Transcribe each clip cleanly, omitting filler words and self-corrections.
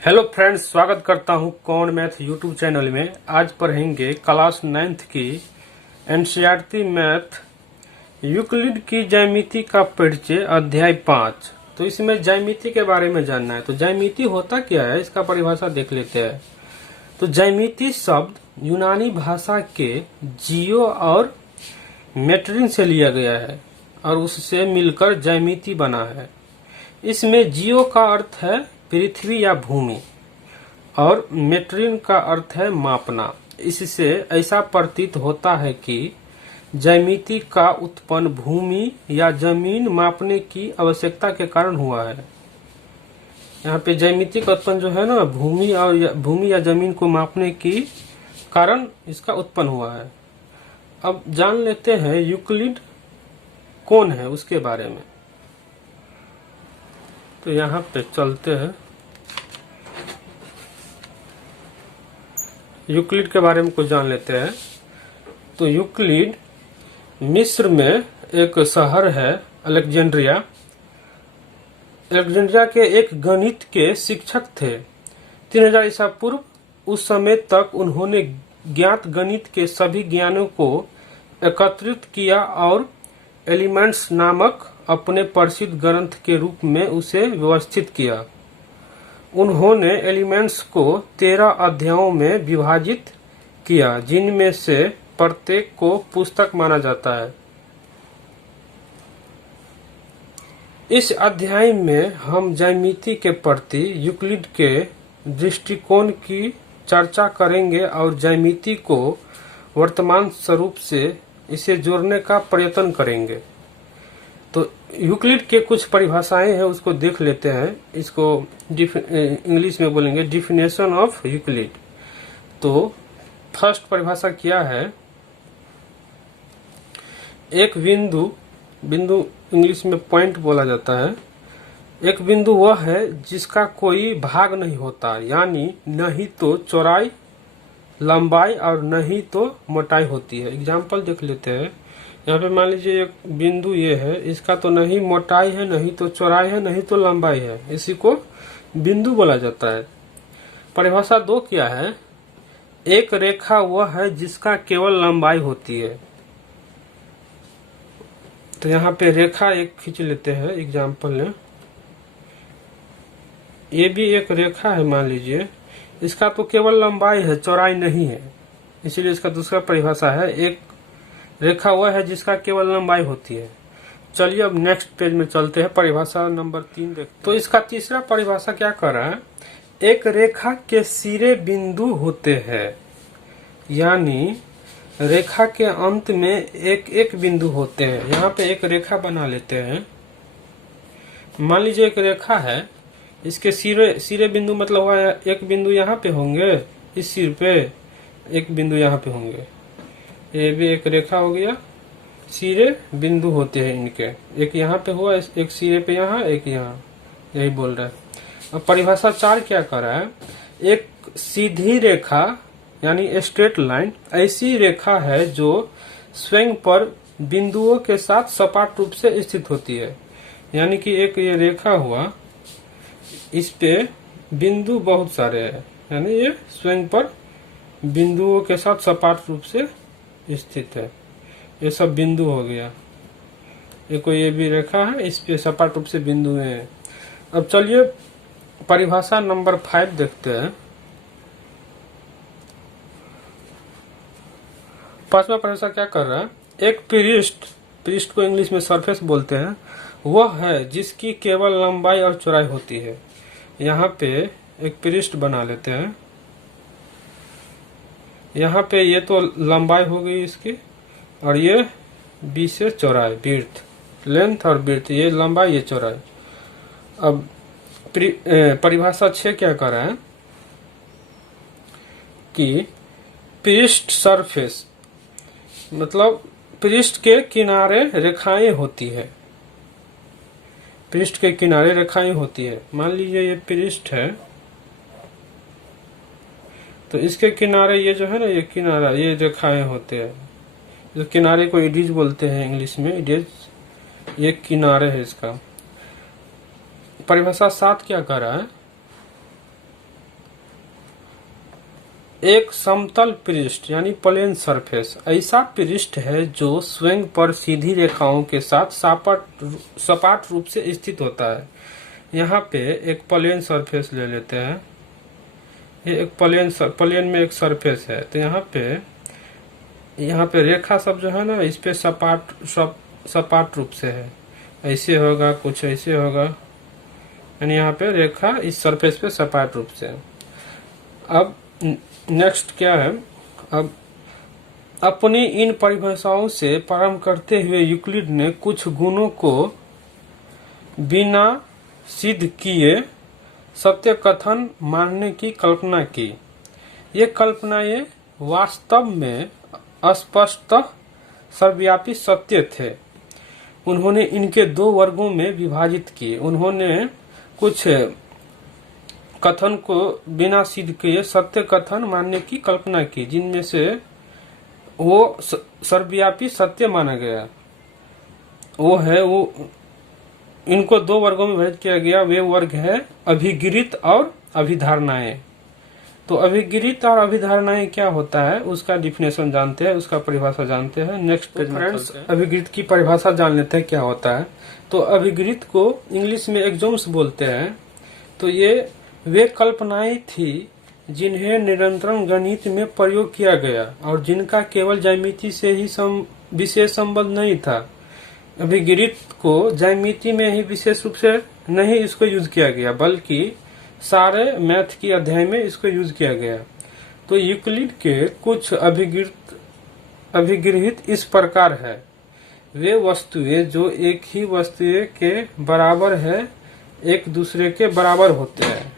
Hello friends, स्वागत करता हूं कौन मैथ यूट्यूब चैनल में। आज पढ़ेंगे क्लास 9th की एनसीईआरटी मैथ यूक्लिड की ज्यामिति का परिचय अध्याय 5। तो इसमें ज्यामिति के बारे में जानना है। तो ज्यामिति होता क्या है, इसका परिभाषा देख लेते हैं। तो ज्यामिति शब्द यूनानी भाषा के जियो और मेट्रिन से लिया गया है और उससे मिलकर ज्यामिति बना है। इसमें जियो का अर्थ है पृथ्वी या भूमि और मेट्रिन का अर्थ है मापना। इससे ऐसा प्रतीत होता है कि ज्यामिति का उत्पन्न भूमि या जमीन मापने की आवश्यकता के कारण हुआ है। यहाँ पे ज्यामिति का उत्पन्न जो है ना, भूमि या जमीन को मापने की कारण इसका उत्पन्न हुआ है। अब जान लेते हैं यूक्लिड कौन है उसके बारे में। तो यहाँ पे चलते हैं, यूक्लिड के बारे में कुछ जान लेते हैं। तो यूक्लिड मिस्र में एक शहर है अलेक्जेंड्रिया। अलेक्जेंड्रिया के एक गणित के शिक्षक थे। 3000 ईसा पूर्व। उस समय तक उन्होंने ज्ञात गणित के सभी ज्ञानों को एकत्रित किया और एलिमेंट्स नामक अपने प्रसिद्ध ग्रंथ के रूप में उसे व्यवस्थित किया। उन्होंने एलिमेंट्स को 13 अध्यायों में विभाजित किया, जिनमें से प्रत्येक को पुस्तक माना जाता है। इस अध्याय में हम ज्यामिति के प्रति यूक्लिड के दृष्टिकोण की चर्चा करेंगे और ज्यामिति को वर्तमान स्वरूप से इसे जोड़ने का प्रयत्न करेंगे। तो यूक्लिड के कुछ परिभाषाएं हैं, उसको देख लेते हैं। इसको इंग्लिश में बोलेंगे डिफिनेशन ऑफ यूक्लिड। तो फर्स्ट परिभाषा क्या है? एक बिंदु इंग्लिश में पॉइंट बोला जाता है। एक बिंदु वह है जिसका कोई भाग नहीं होता, यानी नहीं तो चौड़ाई, लंबाई और नहीं तो मोटाई होती है। एग्जाम्पल देख लेते हैं। यहाँ पे मान लीजिए एक बिंदु ये है, इसका तो नहीं मोटाई है, नहीं तो चौड़ाई है, नहीं तो लंबाई है, इसी को बिंदु बोला जाता है। परिभाषा 2 क्या है? एक रेखा वह है जिसका केवल लंबाई होती है। तो यहाँ पे रेखा एक खींच लेते हैं, एग्जाम्पल में ये भी एक रेखा है, मान लीजिए इसका तो केवल लंबाई है, चौड़ाई नहीं है, इसीलिए इसका दूसरा परिभाषा है एक रेखा वह है जिसका केवल लंबाई होती है। चलिए अब नेक्स्ट पेज में चलते हैं, परिभाषा नंबर 3 देखते। तो इसका तीसरा परिभाषा क्या कर रहा है? एक रेखा के सिरे बिंदु होते हैं, यानी रेखा के अंत में एक एक बिंदु होते हैं। यहाँ पे एक रेखा बना लेते हैं। मान लीजिए एक रेखा है, इसके सिरे बिंदु मतलब हुआ एक बिंदु यहाँ पे होंगे, इस सिर पे एक बिंदु यहाँ पे होंगे। ये भी एक रेखा हो गया, सिरे बिंदु होते हैं इनके। एक यहाँ पे हुआ, एक सिरे पे यहाँ, एक यहाँ, यही बोल रहा है। अब परिभाषा 4 क्या कर रहा है? एक सीधी रेखा यानी स्ट्रेट लाइन ऐसी रेखा है जो स्वयं पर बिंदुओं के साथ सपाट रूप से स्थित होती है। यानी कि एक ये रेखा हुआ, इस पे बिंदु बहुत सारे हैं, यानी ये स्वयं पर बिंदुओं के साथ सपाट रूप से स्थित है। ये सब बिंदु हो गया। ये भी रेखा है, इस पे सपाट रूप से बिंदु हैं। अब चलिए परिभाषा नंबर 5 देखते हैं। पांचवा परिभाषा क्या कर रहा है? एक पृष्ठ को इंग्लिश में सरफेस बोलते हैं, वह है जिसकी केवल लंबाई और चौड़ाई होती है। यहाँ पे एक पृष्ठ बना लेते हैं। यहाँ पे ये तो लंबाई हो गई इसकी, और ये बी से चौड़ाई, विड्थ, लेंथ और विड्थ, ये लंबाई ये चौड़ाई। अब परिभाषा 6 क्या कर रहा है कि पृष्ठ सरफेस मतलब पृष्ठ के किनारे रेखाएं होती है। पृष्ठ के किनारे रेखाएं होती है। मान लीजिए ये पृष्ठ है, तो इसके किनारे ये जो है ना, ये किनारा, ये रेखाएं होते हैं। जो किनारे को एडिज बोलते हैं इंग्लिश में, एडिज, ये किनारे है इसका। परिभाषा 7 क्या कर रहा है? एक समतल पृष्ठ यानी प्लेन सरफेस ऐसा पृष्ठ है जो स्वयं पर सीधी रेखाओं के साथ सपाट रूप से स्थित होता है। यहाँ पे एक प्लेन सरफेस ले लेते हैं। ये एक प्लेन में एक सरफेस है। तो यहाँ पे रेखा सब जो है ना, इस पे सपाट रूप से है। ऐसे होगा, कुछ ऐसे होगा, यानी यहाँ पे रेखा इस सरफेस पे सपाट रूप से है। अब नेक्स्ट क्या है, अब अपनी इन परिभाषाओं से प्रारंभ करते हुए यूक्लिड ने कुछ गुणों को बिना सिद्ध किए सत्य कथन मानने की कल्पना की। ये कल्पनाएं वास्तव में अस्पष्ट सर्वव्यापी सत्य थे। उन्होंने इनके दो वर्गों में विभाजित किए। उन्होंने कुछ कथन को बिना सिद्ध किए सत्य कथन मानने की कल्पना की, जिनमें से वो सर्वव्यापी सत्य माना गया। वो इनको दो वर्गों में विभाजित किया गया। वे वर्ग है अभिगृहित और अभिधारणाएं। तो अभिगृहित और अभिधारणाएं क्या होता है उसका डिफिनेशन जानते हैं, उसका परिभाषा जानते हैं। नेक्स्ट पेज फ्रेंड्स, अभिगृहित की परिभाषा जान लेते हैं क्या होता है। तो अभिगृहित को इंग्लिश में एक्सोम्स बोलते हैं। तो ये वे कल्पनाएं थी जिन्हें निरंतर गणित में प्रयोग किया गया और जिनका केवल ज्यामिति से ही विशेष संबंध नहीं था। अभिगृहित को ज्यामिति में ही विशेष रूप से नहीं इसको यूज किया गया, बल्कि सारे मैथ की अध्याय में इसको यूज किया गया। तो यूक्लिड के कुछ अभिगृहित इस प्रकार है। वे वस्तुएं जो एक ही वस्तुएं के बराबर है एक दूसरे के बराबर होते हैं।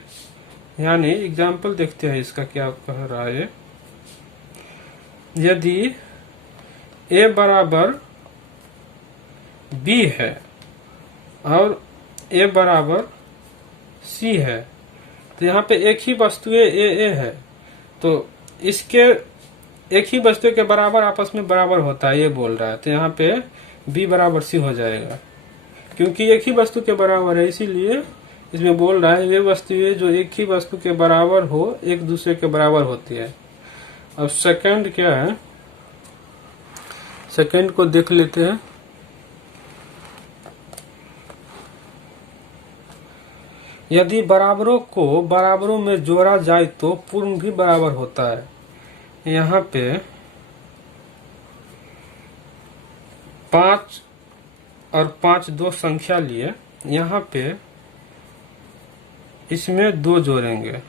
यानी एग्जाम्पल देखते हैं इसका क्या कह रहा है। यदि a बराबर b है और a बराबर c है, तो यहाँ पे एक ही वस्तुएं a है, तो इसके एक ही वस्तु के बराबर आपस में बराबर होता है, ये बोल रहा है। तो यहाँ पे b बराबर c हो जाएगा, क्योंकि एक ही वस्तु के बराबर है, इसीलिए इसमें बोल रहा है वे वस्तुएं जो एक ही वस्तु के बराबर हो एक दूसरे के बराबर होती है। अब सेकंड क्या है, सेकंड को देख लेते हैं। यदि बराबरों को बराबरों में जोड़ा जाए तो पूर्ण भी बराबर होता है। यहाँ पे 5 और 5 दो संख्या लिए, यहाँ पे इसमें 2 जोड़ेंगे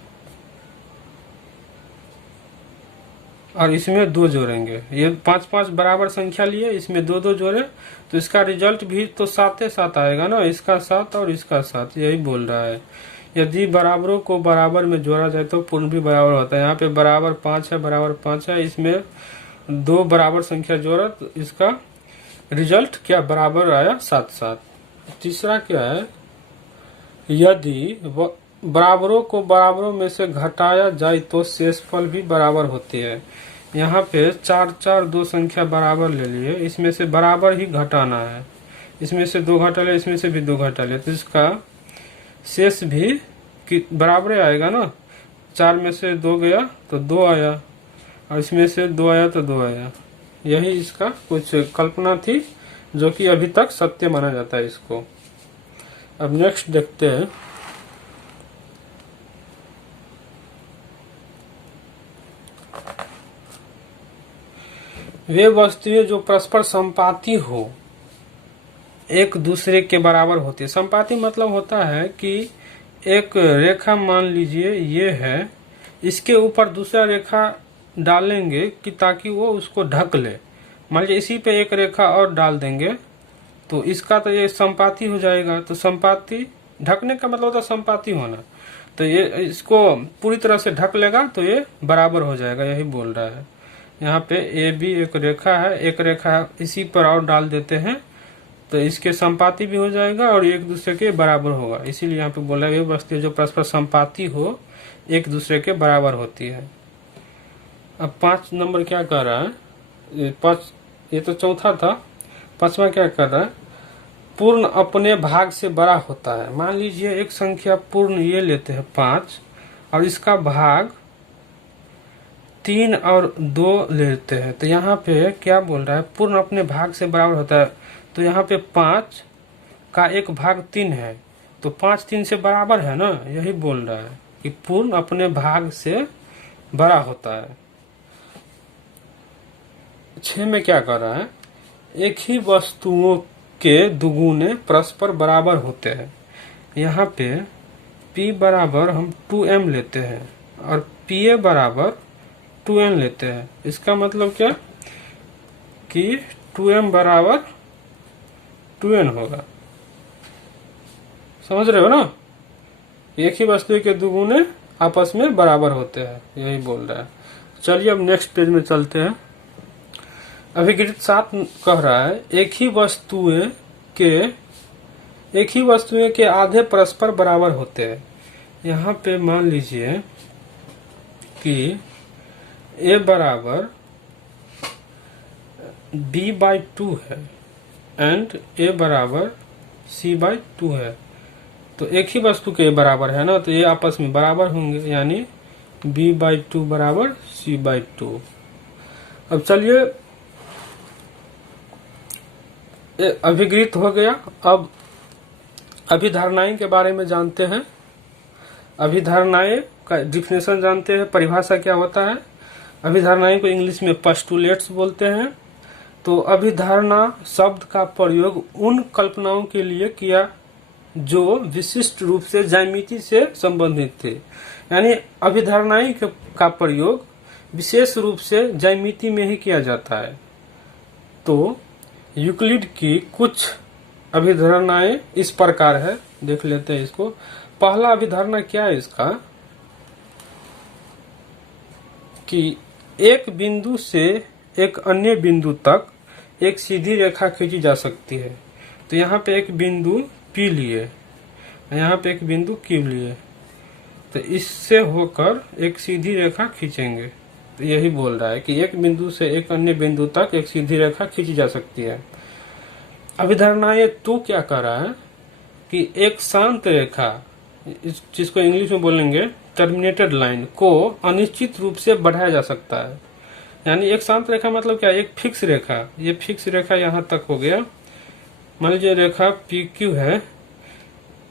और इसमें 2 जोड़ेंगे। ये 5 5 बराबर संख्या लिए, इसमें 2 2 जोड़े, तो इसका रिजल्ट भी तो 7 7 आएगा ना, इसका 7 और इसका 7, यही बोल रहा है। यदि बराबरों को बराबर में जोड़ा जाए तो पूर्ण भी बराबर होता है। यहाँ पे बराबर 5 है, बराबर 5 है, इसमें 2 बराबर संख्या जोड़ा तो इसका रिजल्ट क्या बराबर आया 7 7। तीसरा क्या है, यदि बराबरों को बराबरों में से घटाया जाए तो शेषफल भी बराबर होती है। यहाँ पे 4 4 दो संख्या बराबर ले लिए, इसमें से बराबर ही घटाना है। इसमें से 2 घटा ले, इसमें से भी 2 घटा ले, तो इसका शेष भी बराबर आएगा ना। 4 में से 2 गया तो 2 आया, और इसमें से 2 आया तो 2 आया। यही इसका कुछ कल्पना थी जो कि अभी तक सत्य माना जाता है इसको। अब नेक्स्ट देखते हैं। वे वस्तुएं जो परस्पर संपाती हो एक दूसरे के बराबर होती है। संपाती मतलब होता है कि एक रेखा मान लीजिए ये है, इसके ऊपर दूसरा रेखा डालेंगे कि ताकि वो उसको ढक ले। मान लीजिए इसी पे एक रेखा और डाल देंगे तो इसका तो ये संपाती हो जाएगा। तो संपाती ढकने का मतलब होता है संपाती होना। तो ये इसको पूरी तरह से ढक लेगा तो ये बराबर हो जाएगा, यही बोल रहा है। यहाँ पे ए बी एक रेखा है, एक रेखा इसी पर और डाल देते हैं तो इसके संपाती भी हो जाएगा और एक दूसरे के बराबर होगा। इसीलिए यहाँ पे बोला ये वस्तु जो परस्पर संपाती हो एक दूसरे के बराबर होती है। अब 5 नंबर क्या कर रहा है, 5 ये तो चौथा था, 5वां क्या कर रहा है, पूर्ण अपने भाग से बड़ा होता है। मान लीजिए एक संख्या पूर्ण ये लेते हैं 5 और इसका भाग 3 और 2 लेते हैं तो यहाँ पे क्या बोल रहा है, पूर्ण अपने भाग से बराबर होता है। तो यहाँ पे 5 का 1/3 है, तो 5 3 से बराबर है ना, यही बोल रहा है कि पूर्ण अपने भाग से बड़ा होता है। 6 में क्या कर रहा है, एक ही वस्तुओं के दुगुने परस्पर बराबर होते हैं। यहाँ पे P बराबर हम 2m लेते हैं और PA बराबर 2n लेते हैं। इसका मतलब क्या कि 2m बराबर 2n होगा। समझ रहे हो ना, एक ही वस्तु के दुगुने आपस में बराबर होते हैं, यही बोल रहा है। चलिए अब नेक्स्ट पेज में चलते हैं। अभिगृहित 7 कह रहा है एक ही वस्तुएं के आधे परस्पर बराबर होते हैं। यहाँ पे मान लीजिए कि A बराबर B/2 है एंड A बराबर C/2 है। तो एक ही वस्तु के बराबर है ना, तो ये आपस में बराबर होंगे, यानी B/2 बराबर C/2। अब चलिए, अभिगृहित हो गया। अब अभिधारणाएं के बारे में जानते हैं। अभिधारणाएं का डिफिनेशन जानते हैं, परिभाषा क्या होता है। अभिधारणाएं को इंग्लिश में पोस्टुलेट्स बोलते हैं। तो अभिधारणा शब्द का प्रयोग उन कल्पनाओं के लिए किया जो विशिष्ट रूप से ज्यामिति से संबंधित थे, यानी अभिधारणाएं का प्रयोग विशेष रूप से ज्यामिति में ही किया जाता है। तो यूक्लिड की कुछ अभिधारणाएं इस प्रकार है, देख लेते हैं इसको। पहला अभिधारणा क्या है इसका, कि एक बिंदु से एक अन्य बिंदु तक एक सीधी रेखा खींची जा सकती है। तो यहाँ पे एक बिंदु P लिए, यहाँ पे एक बिंदु Q लिए, तो इससे होकर एक सीधी रेखा खींचेंगे। तो यही बोल रहा है कि एक बिंदु से एक अन्य बिंदु तक एक सीधी रेखा खींची जा सकती है। अभिधारणाएं तो क्या कर रहा है कि एक शांत रेखा, जिसको इंग्लिश में बोलेंगे टर्मिनेटेड लाइन, को अनिश्चित रूप से बढ़ाया जा सकता है। यानी एक शांत रेखा मतलब क्या, एक फिक्स रेखा, ये फिक्स रेखा यहाँ तक हो गया। मान लीजिए रेखा PQ है,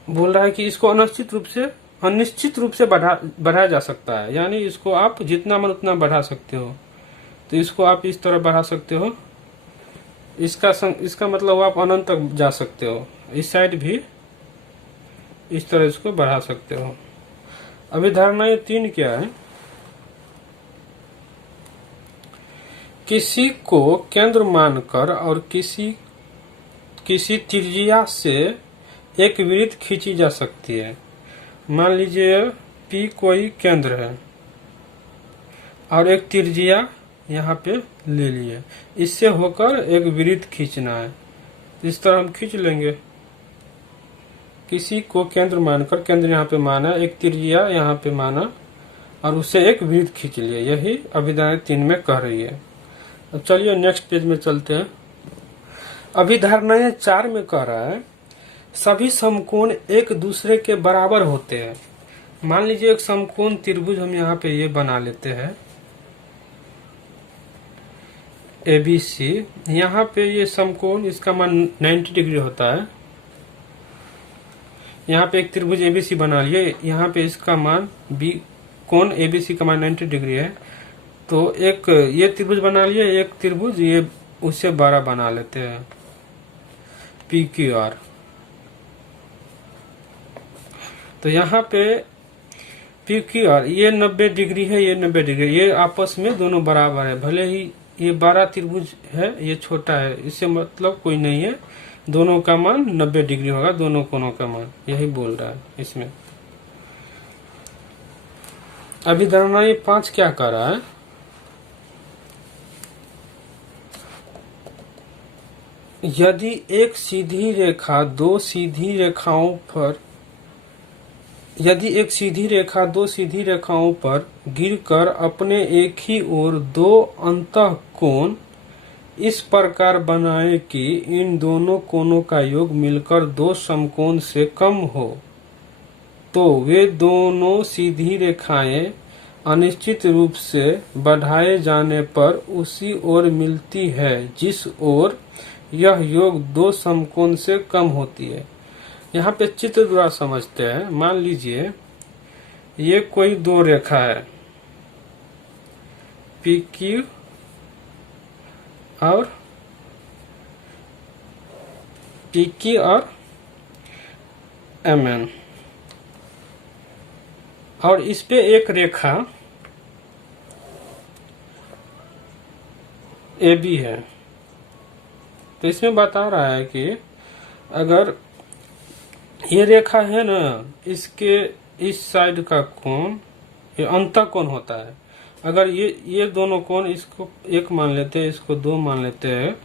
बोल रहा है कि इसको अनिश्चित रूप से बढ़ाया जा सकता है, यानी इसको आप जितना मन उतना बढ़ा सकते हो। तो इसको आप इस तरह बढ़ा सकते हो, इसका मतलब आप अनंत तक जा सकते हो। इस साइड भी इस तरह इसको बढ़ा सकते हो। अभिधारणाएं 3 क्या है, किसी को केंद्र मानकर और किसी त्रिज्या से एक वृत्त खींची जा सकती है। मान लीजिए P कोई केंद्र है और एक त्रिज्या यहाँ पे ले लिए, इससे होकर एक वृत्त खींचना है। इस तरह हम खींच लेंगे। किसी को केंद्र मानकर, केंद्र यहाँ पे माना, एक त्रिज्या यहाँ पे माना और उससे एक वृत्त खींच लिया, यही अभिधारणा 3 में कह रही है। अब चलिए नेक्स्ट पेज में चलते हैं। अभिधारणाएं 4 में कह रहा है सभी समकोण एक दूसरे के बराबर होते हैं। मान लीजिए एक समकोण त्रिभुज हम यहाँ पे ये बना लेते हैं ABC। यहाँ पे ये समकोण, इसका मान 90 डिग्री होता है। यहाँ पे एक त्रिभुज ABC बना लिए, यहाँ पे इसका मान कोण ABC का मान 90 डिग्री है। तो एक ये त्रिभुज बना लिए, एक त्रिभुज ये उससे बड़ा बना लेते हैं PQR। तो यहाँ पे PQR ये 90 डिग्री है, ये 90 डिग्री, ये आपस में दोनों बराबर है। भले ही ये बड़ा त्रिभुज है, ये छोटा है, इससे मतलब कोई नहीं है, दोनों का मान 90 डिग्री होगा, दोनों कोणों का मान, यही बोल रहा है इसमें। अभिधारणाएं 5 क्या कर रहा है, यदि एक सीधी रेखा दो सीधी रेखाओं पर गिरकर अपने एक ही ओर 2 अंतःकोण इस प्रकार बनाए कि इन दोनों कोणों का योग मिलकर 2 समकोण से कम हो, तो वे दोनों सीधी रेखाएं अनिश्चित रूप से बढ़ाए जाने पर उसी ओर मिलती है जिस ओर यह योग दो समकोण से कम होती है। यहाँ पे चित्र द्वारा समझते हैं। मान लीजिए ये कोई दो रेखा है, पी क्यू और एम एन, और इस पे एक रेखा ए बी है। तो इसमें बता रहा है कि अगर ये रेखा है ना, इसके इस साइड का कोण ये अंतःकोण होता है। अगर ये दोनों कोण, इसको एक मान लेते हैं, इसको दो मान लेते हैं।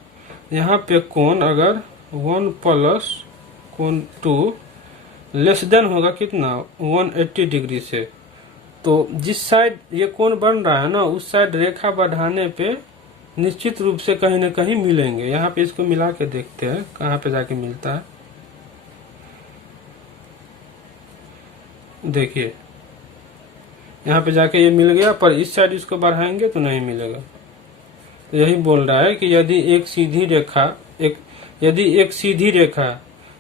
यहाँ पे कोण अगर 1 प्लस कोण 2 लेस देन होगा कितना, 180 डिग्री से, तो जिस साइड ये कोण बन रहा है ना, उस साइड रेखा बढ़ाने पे निश्चित रूप से कहीं न कहीं मिलेंगे। यहाँ पे इसको मिला के देखते हैं कहाँ पे जाके मिलता है। देखिए यहाँ पे जाके ये मिल गया, पर इस साइड इसको बढ़ाएंगे तो नहीं मिलेगा। तो यही बोल रहा है कि यदि एक सीधी रेखा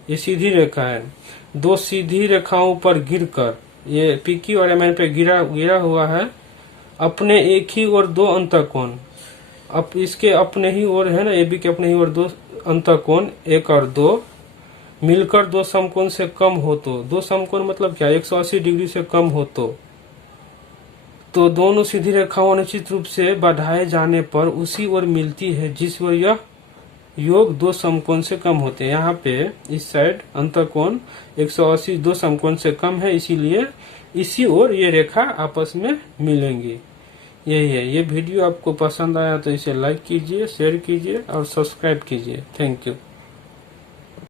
ये सीधी रेखा है, दो सीधी रेखाओं पर गिरकर, ये पीक्यू और एमएन पे गिरा हुआ है, अपने एक ही और दो अंतःकोण, अब इसके अपने ही ओर है ना, ए बी के अपने ही ओर दो अंतःकोण 1 और 2 मिलकर दो समकोण से कम हो तो, दो समकोण मतलब क्या, 180 डिग्री से कम हो तो दोनों सीधी रेखाओं निश्चित रूप से बढ़ाए जाने पर उसी ओर मिलती है जिस ओर यह योग दो समकोण से कम होते हैं। यहाँ पे इस साइड अंतःकोण 180 दो समकोण से कम है, इसीलिए इसी ओर ये रेखा आपस में मिलेंगी। यही है। ये वीडियो आपको पसंद आया तो इसे लाइक कीजिए, शेयर कीजिए और सब्सक्राइब कीजिए। Thank you.